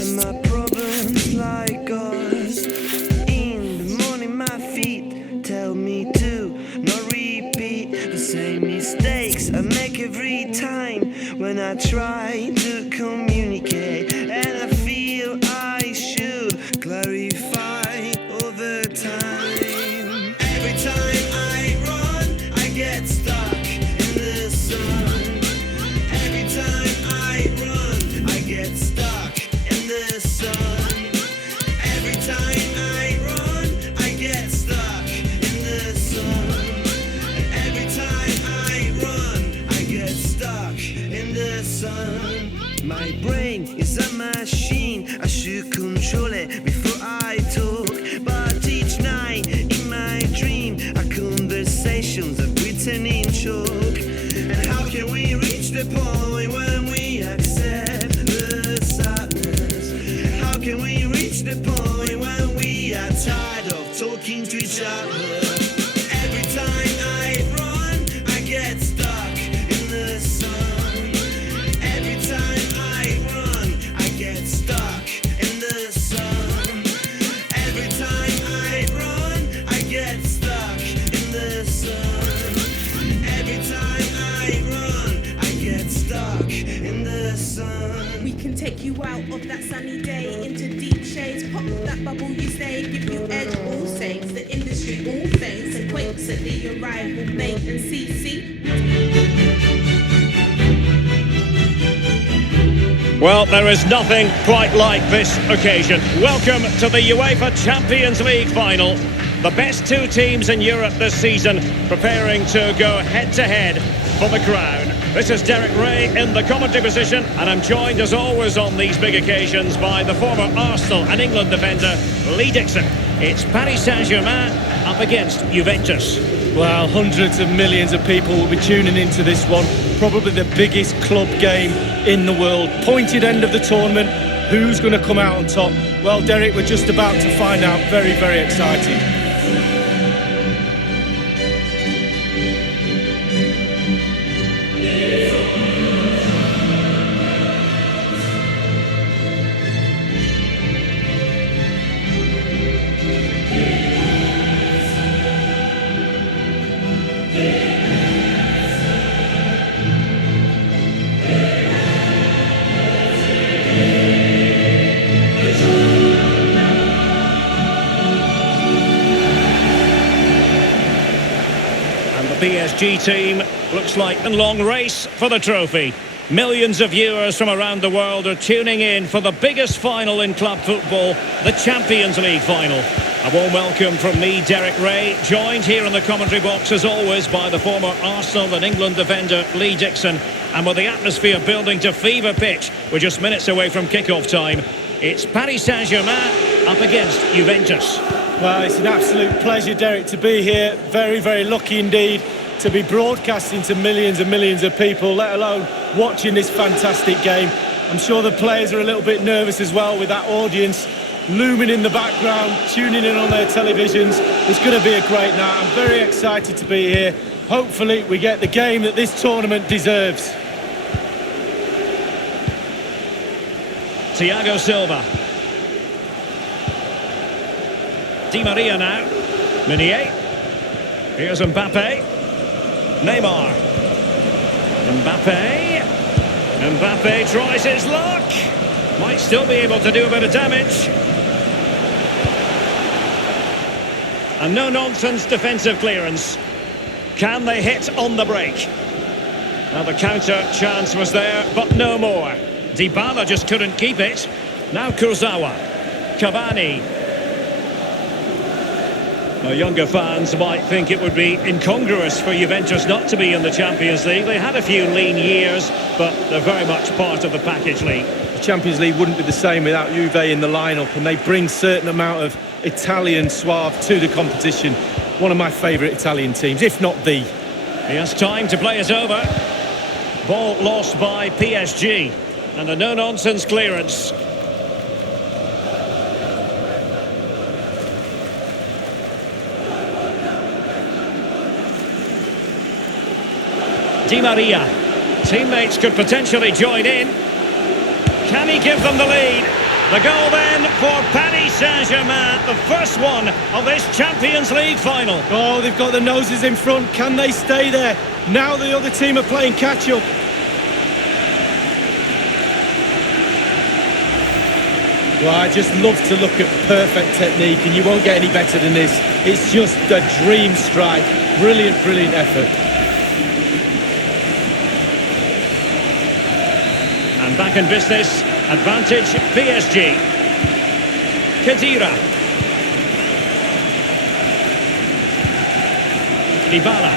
and my problems like gods. In the morning my feet tell me to not repeat the same mistakes I make every time when I try to communicate, and I feel I should clarify all the time. Every time I run, I get stuck in the sun. Every time I run, I get stuck in the sun. Every time I run, I get stuck in the sun. And every time I run, I get stuck in the sun. My brain is a machine, I should control it before I talk. But each night in my dream, our conversations are written in chalk. And how can we reach the point when we accept the sadness? How can we reach the point when we are tired of talking to each other? Every time I run, I get stuck in the sun. Every time I run, I get stuck in the sun. Every time I run, I get stuck in the sun. Every time I run, I get stuck in the sun. We can take you out of that sunny day into deep shades. Pop that bubble you say, give you edge all saints. The industry all faints and quakes at the arrival, mate and CC. Well, there is nothing quite like this occasion. Welcome to the UEFA Champions League final. The best two teams in Europe this season preparing to go head-to-head for the crown. This is Derek Ray in the commentary position, and I'm joined as always on these big occasions by the former Arsenal and England defender, Lee Dixon. It's Paris Saint-Germain up against Juventus. Well, hundreds of millions of people will be tuning into this one. Probably the biggest club game in the world. Pointed end of the tournament. Who's going to come out on top? Well, Derek, we're just about to find out. Very, very exciting. PSG team looks like a long race for the trophy. Millions of viewers from around the world are tuning in for the biggest final in club football, the Champions League final. A warm welcome from me, Derek Ray, joined here in the commentary box as always by the former Arsenal and England defender Lee Dixon. And with the atmosphere building to fever pitch, we're just minutes away from kick-off time. It's Paris Saint-Germain up against Juventus. Well, it's an absolute pleasure, Derek, to be here. Very, very lucky indeed to be broadcasting to millions and millions of people, let alone watching this fantastic game. I'm sure the players are a little bit nervous as well with that audience looming in the background, tuning in on their televisions. It's going to be a great night. I'm very excited to be here. Hopefully we get the game that this tournament deserves. Thiago Silva. Di Maria now. Meunier. Here's Mbappe. Neymar. Mbappe tries his luck. Might still be able to do a bit of damage. A no-nonsense defensive clearance. Can they hit on the break? Now the counter chance was there, but no more. Dybala just couldn't keep it. Now Kurzawa. Cavani. Now, younger fans might think it would be incongruous for Juventus not to be in the Champions League. They had a few lean years, but they're very much part of the package league. The Champions League wouldn't be the same without Juve in the lineup, and they bring a certain amount of Italian suave to the competition. One of my favourite Italian teams, if not the. He has time to play it over. Ball lost by PSG, and a no-nonsense clearance. Di Maria. Teammates could potentially join in. Can he give them the lead? The goal then for Paris Saint-Germain, the first one of this Champions League final. Oh, they've got the noses in front. Can they stay there? Now the other team are playing catch-up. Well, I just love to look at perfect technique, and you won't get any better than this. It's just a dream strike. Brilliant, brilliant effort. And back in business, advantage PSG. Khedira. Dybala.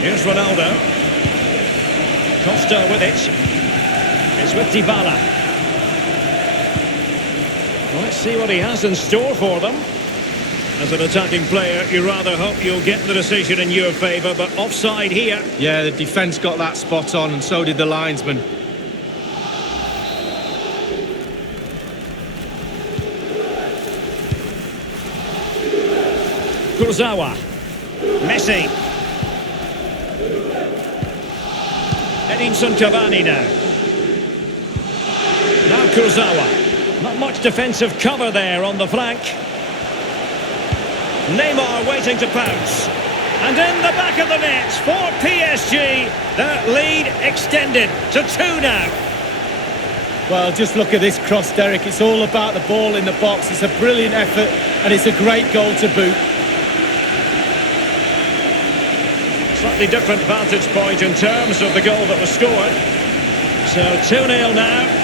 Here's Ronaldo. Costa with it. It's with Dybala. Let's see what he has in store for them. As an attacking player, you rather hope you'll get the decision in your favour, but offside here. Yeah, the defence got that spot on, and so did the linesman. Kurzawa. Messi. Edinson Cavani now. Now Kurzawa. Not much defensive cover there on the flank. Neymar waiting to pounce. And in the back of the net for PSG. The lead extended to 2 now. Well, just look at this cross, Derek. It's all about the ball in the box. It's a brilliant effort, and it's a great goal to boot. Slightly different vantage point in terms of the goal that was scored. So 2-0 now.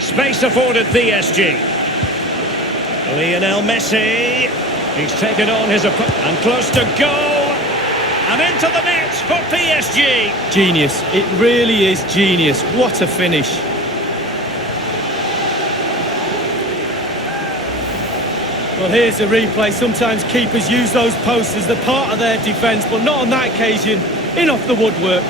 Space afforded PSG. Lionel Messi. He's taken on his opponent and close to goal. And into the net for PSG. Genius. It really is genius. What a finish. Well, here's the replay. Sometimes keepers use those posts as the part of their defence, but not on that occasion. In off the woodwork.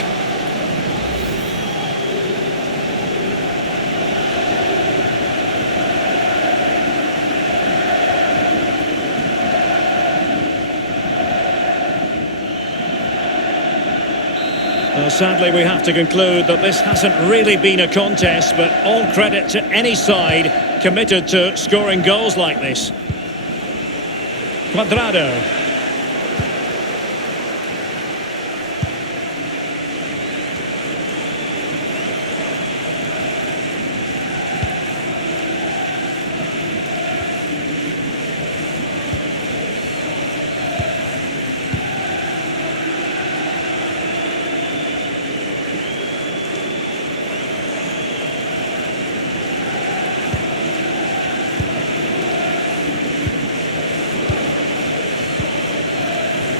Well, sadly, we have to conclude that this hasn't really been a contest, but all credit to any side committed to scoring goals like this. Cuadrado.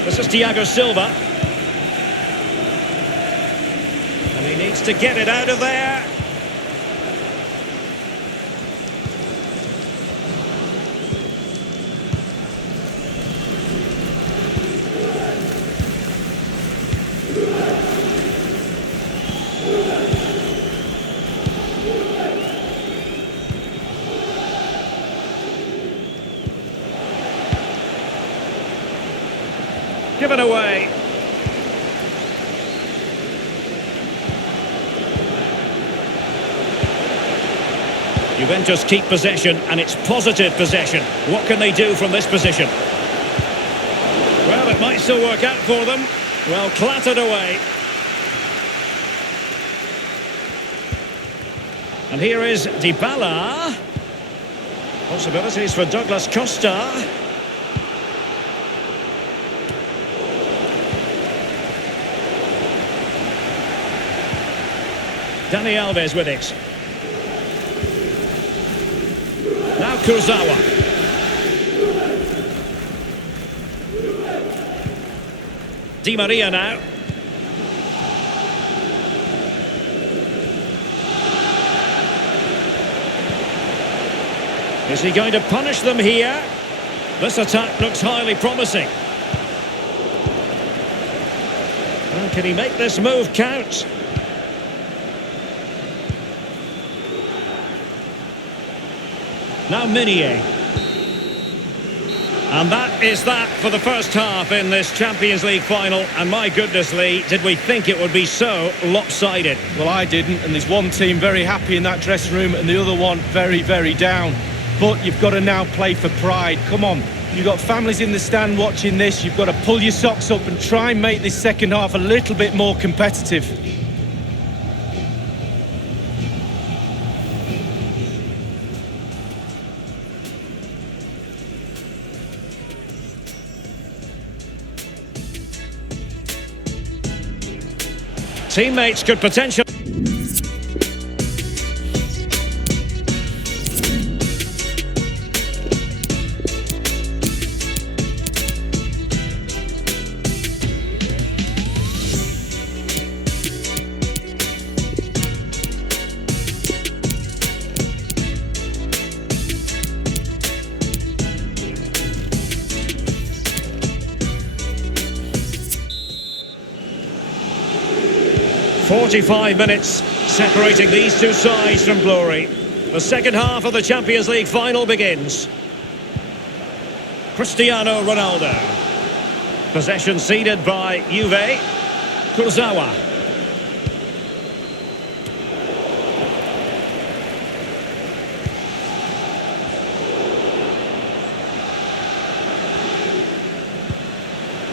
This is Thiago Silva. And he needs to get it out of there. Given away. Juventus keep possession, and it's positive possession. What can they do from this position? Well, it might still work out for them. Well, clattered away. And here is Dybala. Possibilities for Douglas Costa. Dani Alves with it. Now Kurzawa. Di Maria now. Is he going to punish them here? This attack looks highly promising. Well, can he make this move count? Now Minier. And that is that for the first half in this Champions League final. And my goodness, Lee, did we think it would be so lopsided? Well, I didn't, and there's one team very happy in that dressing room and the other one very, very down. But you've got to now play for pride. Come on, you've got families in the stand watching this. You've got to pull your socks up and try and make this second half a little bit more competitive. Teammates could potentially... ...45 minutes separating these two sides from glory. The second half of the Champions League final begins. Cristiano Ronaldo. Possession ceded by Juve. Kurzawa.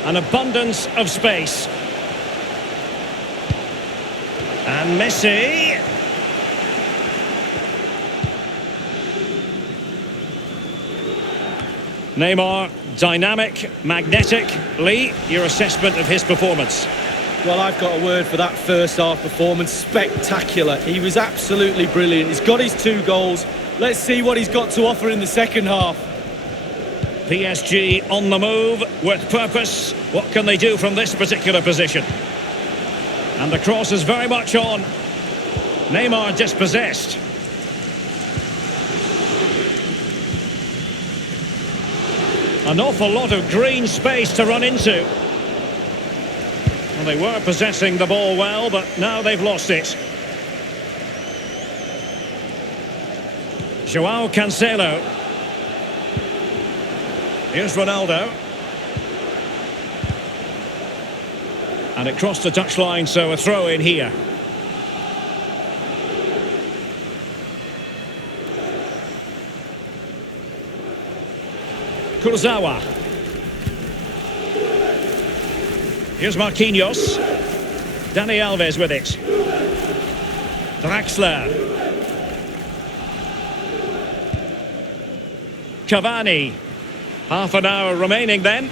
An abundance of space. And Messi. Neymar, dynamic, magnetic. Lee, your assessment of his performance? Well, I've got a word for that first half performance. Spectacular. He was absolutely brilliant. He's got his 2 goals. Let's see what he's got to offer in the second half. PSG on the move with purpose. What can they do from this particular position? And the cross is very much on. Neymar dispossessed. An awful lot of green space to run into. Well, they were possessing the ball well, but now they've lost it. João Cancelo. Here's Ronaldo. And it crossed the touchline, so a throw in here. Kurzawa. Here's Marquinhos. Dani Alves with it. Draxler. Cavani. Half an hour remaining then.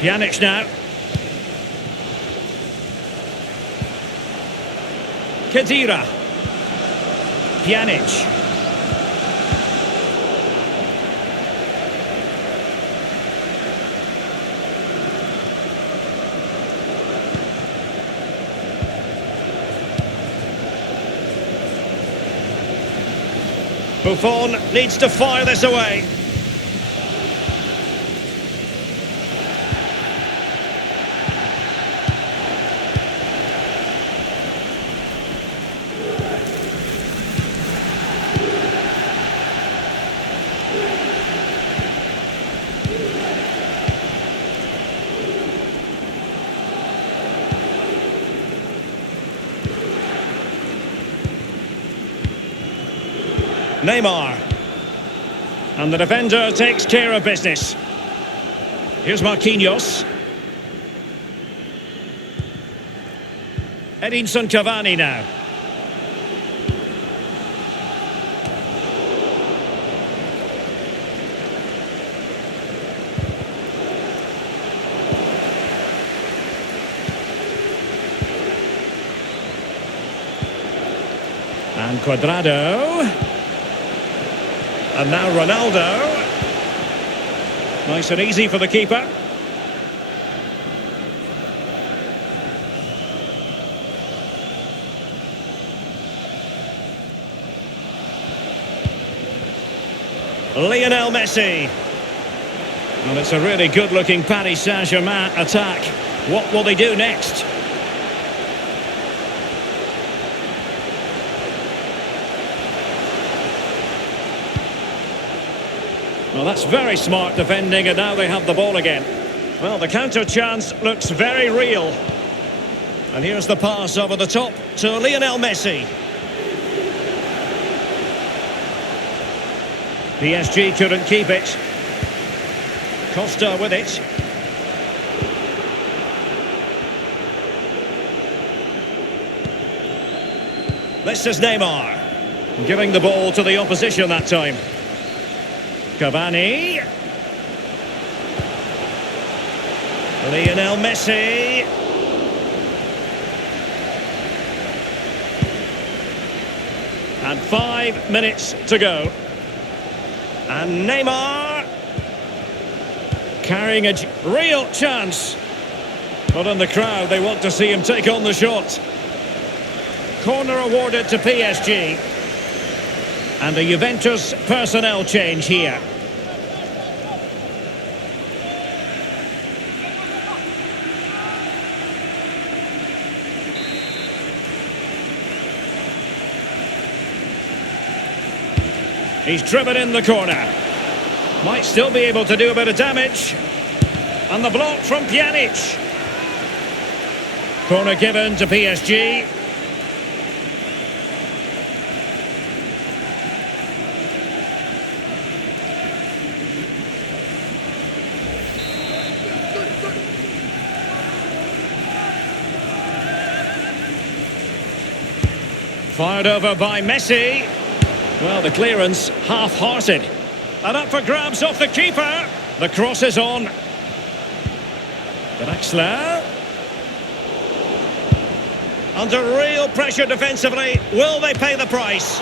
Pjanic now. Khedira. Pjanic. Buffon needs to fire this away. Neymar. And the defender takes care of business. Here's Marquinhos. Edinson Cavani now. And Cuadrado. And now Ronaldo. Nice and easy for the keeper. Lionel Messi. And it's a really good-looking Paris Saint-Germain attack. What will they do next? Well, that's very smart defending, and now they have the ball again. Well, the counter chance looks very real. And here's the pass over the top to Lionel Messi. PSG couldn't keep it. Costa with it. This is Neymar. Giving the ball to the opposition that time. Cavani. Lionel Messi. And 5 minutes to go. And Neymar carrying a real chance. But in the crowd, they want to see him take on the shot. Corner awarded to PSG. And a Juventus personnel change here. He's driven in the corner. Might still be able to do a bit of damage. And the block from Pjanic. Corner given to PSG. Fired over by Messi. Well, the clearance half-hearted. And up for grabs off the keeper. The cross is on. Draxler. Under real pressure defensively. Will they pay the price?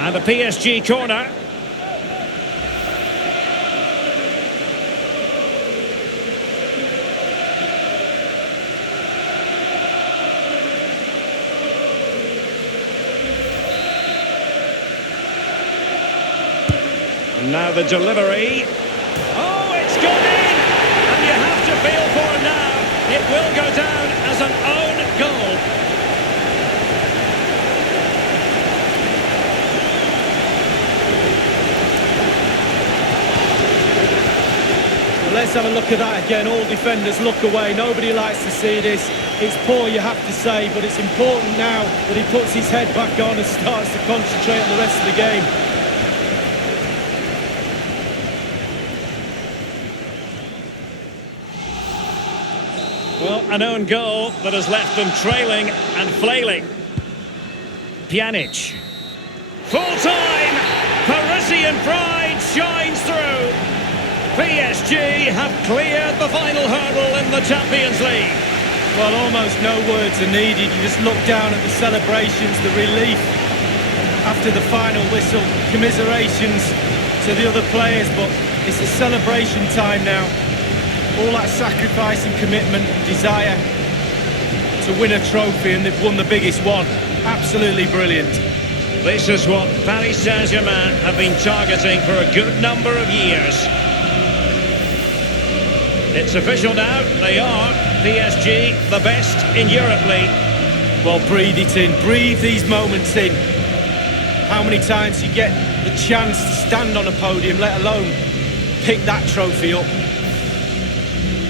And the PSG corner. And now the delivery. Oh, it's gone in! And you have to feel for him now. It will go down as an own goal. Well, let's have a look at that again. All defenders look away. Nobody likes to see this. It's poor, you have to say, but it's important now that he puts his head back on and starts to concentrate on the rest of the game. Well, an own goal that has left them trailing and flailing. Pjanic. Full time! Parisian pride shines through. PSG have cleared the final hurdle in the Champions League. Well, almost no words are needed. You just look down at the celebrations, the relief after the final whistle. Commiserations to the other players, but it's a celebration time now. All that sacrifice and commitment and desire to win a trophy, and they've won the biggest one. Absolutely brilliant. This is what Paris Saint-Germain have been targeting for a good number of years. It's official now, they are PSG, the best in Europe League. Well, breathe it in, breathe these moments in. How many times you get the chance to stand on a podium, let alone pick that trophy up.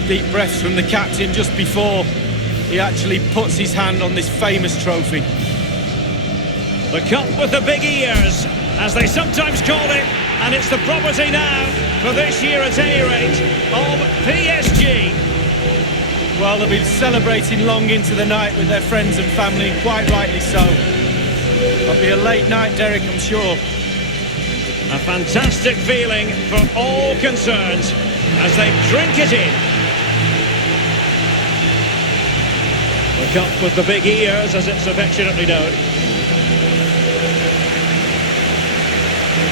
Deep breaths from the captain just before he actually puts his hand on this famous trophy. The cup with the big ears, as they sometimes call it, and it's the property now, for this year at any rate, of PSG. Well, they'll be celebrating long into the night with their friends and family, and quite rightly so. It'll be a late night, Derek, I'm sure. A fantastic feeling for all concerned as they drink it in. The cup with the big ears, as it's affectionately known.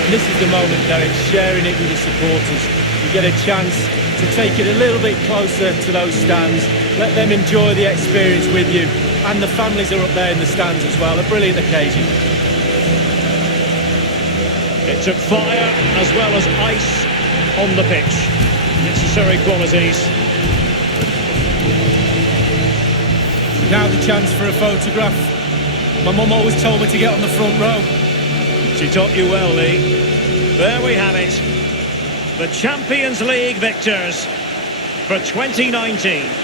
And this is the moment, Derek, sharing it with the supporters. You get a chance to take it a little bit closer to those stands. Let them enjoy the experience with you. And the families are up there in the stands as well. A brilliant occasion. It took fire as well as ice on the pitch. Necessary qualities. Now the chance for a photograph. My mum always told me to get on the front row. She taught you well, Lee. There we have it. The Champions League victors for 2019.